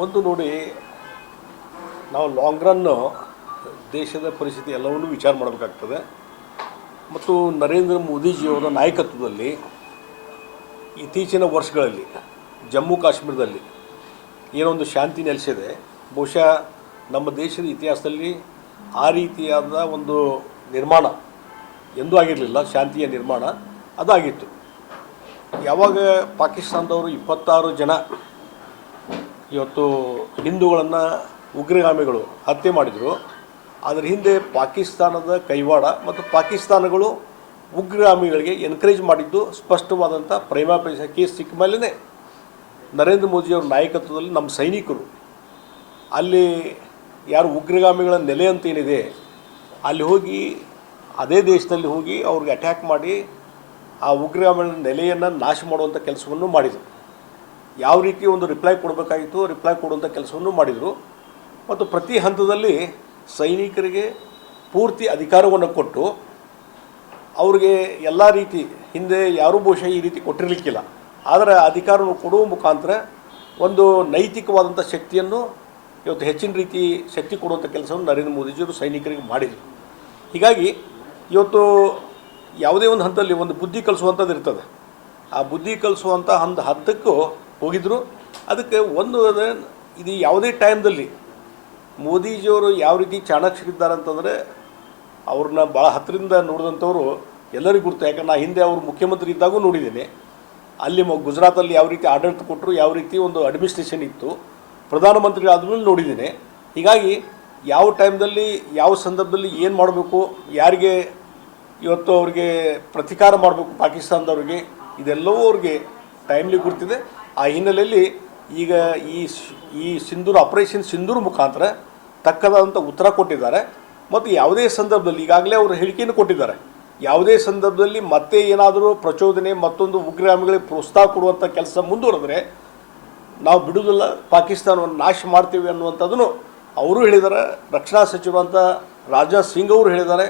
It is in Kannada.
ಒಂದು ನೋಡಿ, ನಾವು ಲಾಂಗ್ ರನ್ ದೇಶದ ಪರಿಸ್ಥಿತಿ ಎಲ್ಲವನ್ನೂ ವಿಚಾರ ಮಾಡಬೇಕಾಗ್ತದೆ. ಮತ್ತು ನರೇಂದ್ರ ಮೋದಿಜಿಯವರ ನಾಯಕತ್ವದಲ್ಲಿ ಇತ್ತೀಚಿನ ವರ್ಷಗಳಲ್ಲಿ, ಜಮ್ಮು ಕಾಶ್ಮೀರದಲ್ಲಿ ಏನೊಂದು ಶಾಂತಿ ನೆಲೆಸಿದೆ. ಬಹುಶಃ ನಮ್ಮ ದೇಶದ ಇತಿಹಾಸದಲ್ಲಿ ಆ ರೀತಿಯಾದ ಒಂದು ನಿರ್ಮಾಣ ಎಂದೂ ಆಗಿರಲಿಲ್ಲ, ಶಾಂತಿಯ ನಿರ್ಮಾಣ ಅದಾಗಿತ್ತು. ಯಾವಾಗ ಪಾಕಿಸ್ತಾನದವರು ಇಪ್ಪತ್ತಾರು ಜನ ಇವತ್ತು ಹಿಂದೂಗಳನ್ನು ಉಗ್ರಗಾಮಿಗಳು ಹತ್ಯೆ ಮಾಡಿದರು. ಅದರ ಹಿಂದೆ ಪಾಕಿಸ್ತಾನದ ಕೈವಾಡ ಮತ್ತು ಪಾಕಿಸ್ತಾನಗಳು ಉಗ್ರಗಾಮಿಗಳಿಗೆ ಎನ್ಕರೇಜ್ ಮಾಡಿದ್ದು ಸ್ಪಷ್ಟವಾದಂಥ ಪ್ರೇಮಾಪೇಶ ಕೇಸ್ ಸಿಕ್ಕ ಮೇಲೇ ನರೇಂದ್ರ ಮೋದಿಯವರ ನಾಯಕತ್ವದಲ್ಲಿ ನಮ್ಮ ಸೈನಿಕರು. ಅಲ್ಲಿ ಯಾರು ಉಗ್ರಗಾಮಿಗಳ ನೆಲೆ ಅಂತ ಏನಿದೆ, ಅಲ್ಲಿ ಹೋಗಿ, ಅದೇ ದೇಶದಲ್ಲಿ ಹೋಗಿ ಅವ್ರಿಗೆ ಅಟ್ಯಾಕ್ ಮಾಡಿ, ಆ ಉಗ್ರಗಾಮಿಗಳ ನೆಲೆಯನ್ನು ನಾಶ ಮಾಡುವಂಥ ಕೆಲಸವನ್ನು ಮಾಡಿದರು. ಯಾವ ರೀತಿ ಒಂದು ರಿಪ್ಲೈ ಕೊಡಬೇಕಾಗಿತ್ತು ರಿಪ್ಲೈ ಕೊಡುವಂಥ ಕೆಲಸವನ್ನು ಮಾಡಿದರು. ಮತ್ತು ಪ್ರತಿ ಹಂತದಲ್ಲಿ ಸೈನಿಕರಿಗೆ ಪೂರ್ತಿ ಅಧಿಕಾರವನ್ನು ಕೊಟ್ಟು, ಅವ್ರಿಗೆ ಎಲ್ಲ ರೀತಿ, ಹಿಂದೆ ಯಾರೂ ಬಹುಶಃ ಈ ರೀತಿ ಕೊಟ್ಟಿರಲಿಕ್ಕಿಲ್ಲ. ಆದರೆ ಅಧಿಕಾರವನ್ನು ಕೊಡುವ ಮುಖಾಂತರ ಒಂದು ನೈತಿಕವಾದಂಥ ಶಕ್ತಿಯನ್ನು, ಇವತ್ತು ಹೆಚ್ಚಿನ ರೀತಿ ಶಕ್ತಿ ಕೊಡುವಂಥ ಕೆಲಸವನ್ನು ನರೇಂದ್ರ ಮೋದಿಜಿಯವರು ಸೈನಿಕರಿಗೆ ಮಾಡಿದರು. ಹೀಗಾಗಿ ಇವತ್ತು ಯಾವುದೇ ಒಂದು ಹಂತದಲ್ಲಿ ಒಂದು ಬುದ್ಧಿ ಕಲಿಸುವಂಥದ್ದು ಇರ್ತದೆ. ಆ ಬುದ್ಧಿ ಕಲಿಸುವಂಥ ಒಂದು ಹಂತಕ್ಕೂ ಹೋಗಿದ್ರು. ಅದಕ್ಕೆ ಒಂದು ಇದು ಯಾವುದೇ ಟೈಮ್ದಲ್ಲಿ ಮೋದಿಜಿಯವರು ಯಾವ ರೀತಿ ಚಾಣಾಕ್ಷರಿದ್ದಾರೆ ಅಂತಂದರೆ ಅವ್ರನ್ನ ಭಾಳ ಹತ್ತಿರದಿಂದ ನೋಡಿದಂಥವ್ರು ಎಲ್ಲರಿಗೂ ಗುರ್ತು ಯಾಕಂದ್ರೆ ನಾ ಹಿಂದೆ ಅವರು ಮುಖ್ಯಮಂತ್ರಿ ಇದ್ದಾಗೂ ನೋಡಿದ್ದೀನಿ. ಅಲ್ಲಿ ಗುಜರಾತಲ್ಲಿ ಯಾವ ರೀತಿ ಆಡಳಿತ ಕೊಟ್ಟರು, ಯಾವ ರೀತಿ ಒಂದು ಅಡ್ಮಿನಿಸ್ಟ್ರೇಷನ್ ಇತ್ತು, ಪ್ರಧಾನಮಂತ್ರಿ ಆದ್ಮೇಲೆ ನೋಡಿದ್ದೀನಿ. ಹೀಗಾಗಿ ಯಾವ ಟೈಮ್ದಲ್ಲಿ, ಯಾವ ಸಂದರ್ಭದಲ್ಲಿ ಏನು ಮಾಡಬೇಕು, ಯಾರಿಗೆ ಇವತ್ತು ಅವ್ರಿಗೆ ಪ್ರತಿಕಾರ ಮಾಡಬೇಕು ಪಾಕಿಸ್ತಾನದವ್ರಿಗೆ, ಇದೆಲ್ಲವೂ ಅವ್ರಿಗೆ ಟೈಮ್ಲಿ ಗುರ್ತಿದೆ ಆ ಹಿನ್ನೆಲೆಯಲ್ಲಿ ಈಗ ಈ ಈ ಸಿಂಧೂರು ಆಪರೇಷನ್ ಸಿಂಧೂರು ಮುಖಾಂತರ ತಕ್ಕದಾದಂಥ ಉತ್ತರ ಕೊಟ್ಟಿದ್ದಾರೆ. ಮತ್ತು ಯಾವುದೇ ಸಂದರ್ಭದಲ್ಲಿ ಈಗಾಗಲೇ ಅವರು ಹೇಳಿಕೆಯನ್ನು ಕೊಟ್ಟಿದ್ದಾರೆ. ಯಾವುದೇ ಸಂದರ್ಭದಲ್ಲಿ ಮತ್ತೆ ಏನಾದರೂ ಪ್ರಚೋದನೆ ಮತ್ತೊಂದು ಉಗ್ರಗಾಮಿಗಳಿಗೆ ಪ್ರೋತ್ಸಾಹ ಕೊಡುವಂಥ ಕೆಲಸ ಮುಂದುವರೆದ್ರೆ ನಾವು ಬಿಡುವುದಿಲ್ಲ, ಪಾಕಿಸ್ತಾನವನ್ನು ನಾಶ ಮಾಡ್ತೀವಿ ಅನ್ನುವಂಥದ್ದನ್ನು ಅವರು ಹೇಳಿದ್ದಾರೆ. ರಕ್ಷಣಾ ಸಚಿವ ಅಂತ ರಾಜನಾಥ್ ಸಿಂಗ್ ಅವರು ಹೇಳಿದ್ದಾರೆ.